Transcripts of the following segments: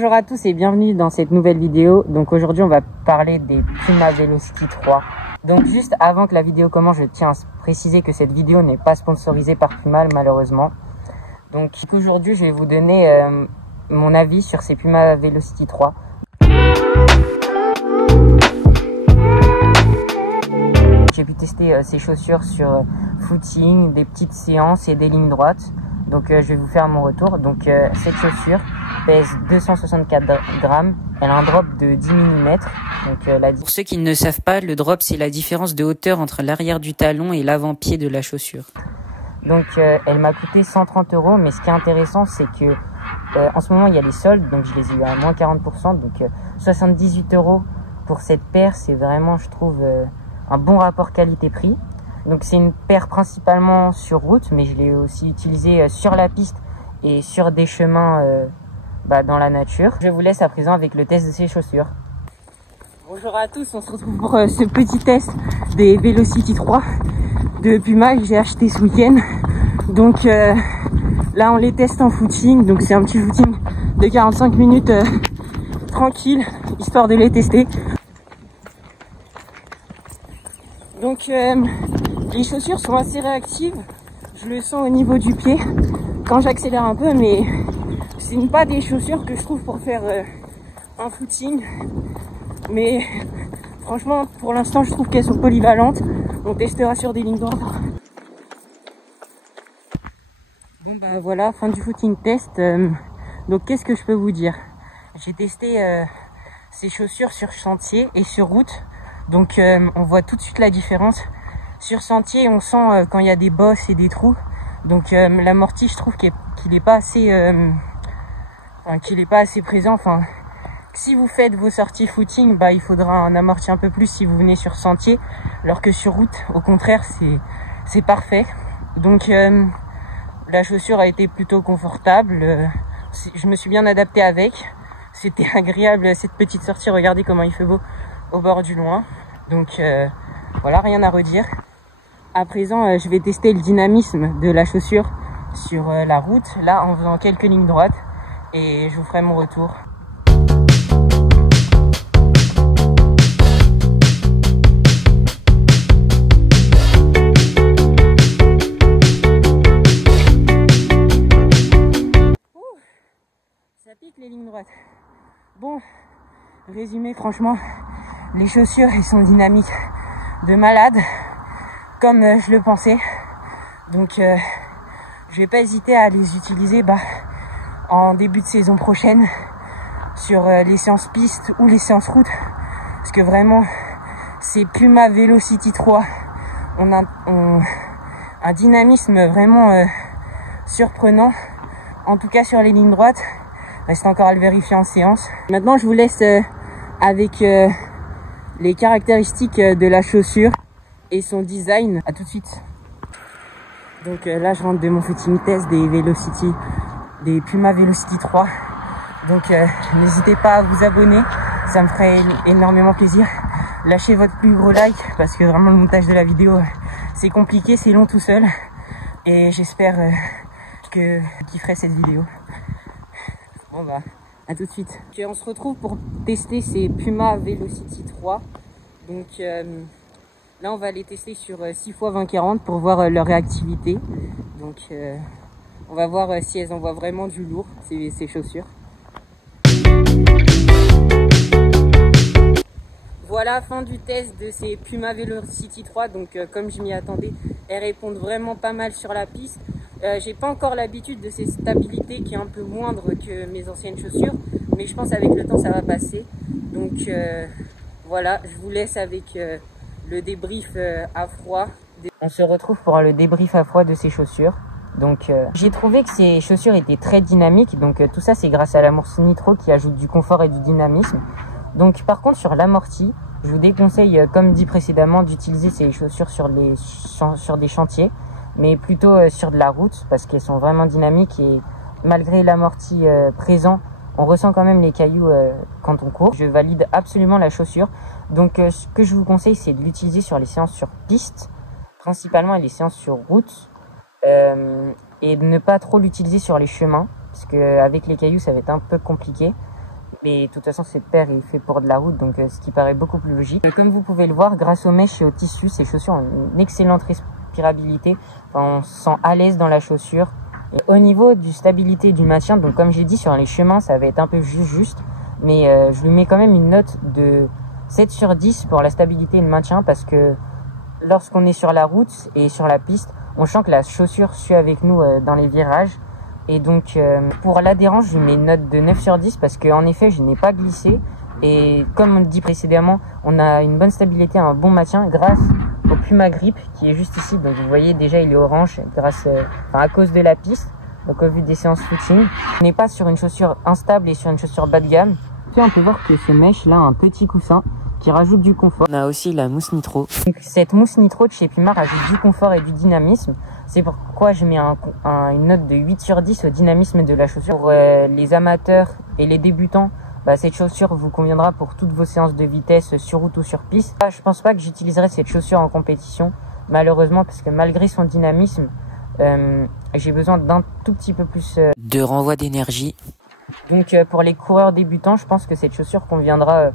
Bonjour à tous et bienvenue dans cette nouvelle vidéo. Donc aujourd'hui on va parler des Puma Velocity 3. Donc juste avant que la vidéo commence, je tiens à préciser que cette vidéo n'est pas sponsorisée par Puma malheureusement. Donc aujourd'hui je vais vous donner mon avis sur ces Puma Velocity 3. J'ai pu tester ces chaussures sur footing, des petites séances et des lignes droites. Donc je vais vous faire mon retour. Donc cette chaussure pèse 264 grammes. Elle a un drop de 10 mm. Pour ceux qui ne savent pas, le drop c'est la différence de hauteur entre l'arrière du talon et l'avant-pied de la chaussure. Donc elle m'a coûté 130 €. Mais ce qui est intéressant, c'est que en ce moment il y a les soldes. Donc je les ai eu à moins 40%. Donc 78 € pour cette paire. C'est vraiment, je trouve, un bon rapport qualité-prix. Donc c'est une paire principalement sur route, mais je l'ai aussi utilisée sur la piste et sur des chemins dans la nature. Je vous laisse à présent avec le test de ces chaussures. Bonjour à tous, on se retrouve pour ce petit test des Velocity 3 de Puma que j'ai acheté ce week-end. Donc là on les teste en footing, donc c'est un petit footing de 45 minutes tranquille, histoire de les tester. Donc les chaussures sont assez réactives, je le sens au niveau du pied quand j'accélère un peu, mais ce n'est pas des chaussures que je trouve pour faire un footing. Mais franchement, pour l'instant, je trouve qu'elles sont polyvalentes. On testera sur des lignes droites. Bon bah voilà, fin du footing test. Donc qu'est-ce que je peux vous dire? J'ai testé ces chaussures sur chantier et sur route. Donc on voit tout de suite la différence. Sur sentier, on sent quand il y a des bosses et des trous. Donc l'amorti, je trouve qu'il n'est pas assez présent. Enfin, si vous faites vos sorties footing, il faudra un amorti un peu plus si vous venez sur sentier, alors que sur route, au contraire, c'est parfait. Donc la chaussure a été plutôt confortable. Je me suis bien adapté avec. C'était agréable cette petite sortie. Regardez comment il fait beau au bord du loin. Donc voilà, rien à redire. À présent, je vais tester le dynamisme de la chaussure sur la route, là en faisant quelques lignes droites, et je vous ferai mon retour. Ça pique les lignes droites. Bon, résumé, franchement, les chaussures, elles sont dynamiques de malade, comme je le pensais. Donc je vais pas hésiter à les utiliser en début de saison prochaine sur les séances piste ou les séances route, parce que vraiment ces Puma Velocity 3 ont un dynamisme vraiment surprenant, en tout cas sur les lignes droites. Reste encore à le vérifier en séance. Maintenant je vous laisse avec les caractéristiques de la chaussure et son design. À tout de suite. Donc là je rentre de mon footing test des Puma Velocity 3. Donc n'hésitez pas à vous abonner, ça me ferait énormément plaisir. Lâchez votre plus gros like, parce que vraiment le montage de la vidéo c'est compliqué, c'est long tout seul. Et j'espère que vous kifferez cette vidéo. Bon à tout de suite. Okay, on se retrouve pour tester ces Puma Velocity 3. Donc là on va les tester sur 6 x 20-40 pour voir leur réactivité. Donc on va voir si elles envoient vraiment du lourd, ces chaussures. Voilà, fin du test de ces Puma Velocity 3. Donc comme je m'y attendais, elles répondent vraiment pas mal sur la piste. J'ai pas encore l'habitude de ces stabilités qui est un peu moindre que mes anciennes chaussures, mais je pense avec le temps ça va passer. Donc voilà, je vous laisse avec le débrief à froid. On se retrouve pour le débrief à froid de ces chaussures. Donc j'ai trouvé que ces chaussures étaient très dynamiques. Donc tout ça c'est grâce à l'amorti Nitro qui ajoute du confort et du dynamisme. Donc par contre sur l'amorti, je vous déconseille, comme dit précédemment, d'utiliser ces chaussures sur des chantiers, mais plutôt sur de la route, parce qu'elles sont vraiment dynamiques et malgré l'amorti présent, on ressent quand même les cailloux quand on court. Je valide absolument la chaussure. Donc ce que je vous conseille, c'est de l'utiliser sur les séances sur piste, principalement, et les séances sur route, et de ne pas trop l'utiliser sur les chemins, parce qu'avec les cailloux ça va être un peu compliqué. Mais de toute façon, cette paire est faite pour de la route, donc ce qui paraît beaucoup plus logique. Comme vous pouvez le voir, grâce aux mèches et au tissu, ces chaussures ont une excellente respirabilité. Enfin, on se sent à l'aise dans la chaussure. Et au niveau du stabilité et du maintien, donc comme j'ai dit, sur les chemins, ça va être un peu juste. Mais je lui mets quand même une note de 7 sur 10 pour la stabilité et le maintien, parce que lorsqu'on est sur la route et sur la piste, on sent que la chaussure suit avec nous dans les virages. Et donc pour l'adhérence, je lui mets une note de 9 sur 10 parce qu'en effet, je n'ai pas glissé. Et comme on le dit précédemment, on a une bonne stabilité, un bon maintien grâce au Puma Grip qui est juste ici. Donc vous voyez déjà, il est orange à cause de la piste. Donc au vu des séances footing, on n'est pas sur une chaussure instable et sur une chaussure bas de gamme. Puis on peut voir que ce mesh là a un petit coussin qui rajoute du confort. On a aussi la mousse nitro. Donc, cette mousse nitro de chez Puma rajoute du confort et du dynamisme. C'est pourquoi je mets une note de 8 sur 10 au dynamisme de la chaussure. Pour les amateurs et les débutants, cette chaussure vous conviendra pour toutes vos séances de vitesse sur route ou sur piste. Je pense pas que j'utiliserai cette chaussure en compétition, malheureusement, parce que malgré son dynamisme, j'ai besoin d'un tout petit peu plus de renvoi d'énergie. Donc pour les coureurs débutants, je pense que cette chaussure conviendra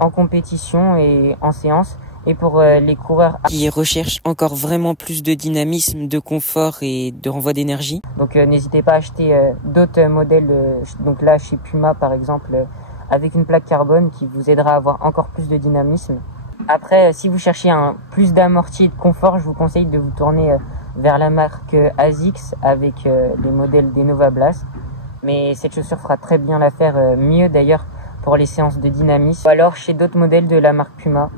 en compétition et en séance. Et pour les coureurs qui recherchent encore vraiment plus de dynamisme, de confort et de renvoi d'énergie. Donc n'hésitez pas à acheter d'autres modèles, donc là chez Puma par exemple, avec une plaque carbone qui vous aidera à avoir encore plus de dynamisme. Après, si vous cherchez plus d'amorti et de confort, je vous conseille de vous tourner vers la marque ASICS avec les modèles des Nova Blast. Mais cette chaussure fera très bien l'affaire, mieux d'ailleurs pour les séances de dynamisme, ou alors chez d'autres modèles de la marque Puma.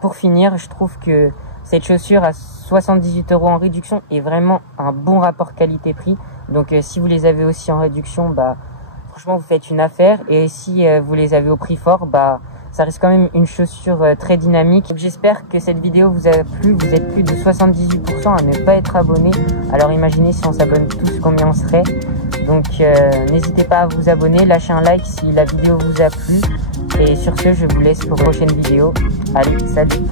Pour finir, je trouve que cette chaussure à 78 € en réduction est vraiment un bon rapport qualité-prix. Donc si vous les avez aussi en réduction, franchement vous faites une affaire. Et si vous les avez au prix fort, ça reste quand même une chaussure très dynamique. J'espère que cette vidéo vous a plu. Vous êtes plus de 78% à ne pas être abonné. Alors imaginez si on s'abonne tous, combien on serait. Donc n'hésitez pas à vous abonner, lâchez un like si la vidéo vous a plu. Et sur ce, je vous laisse pour une prochaine vidéo. Allez, salut!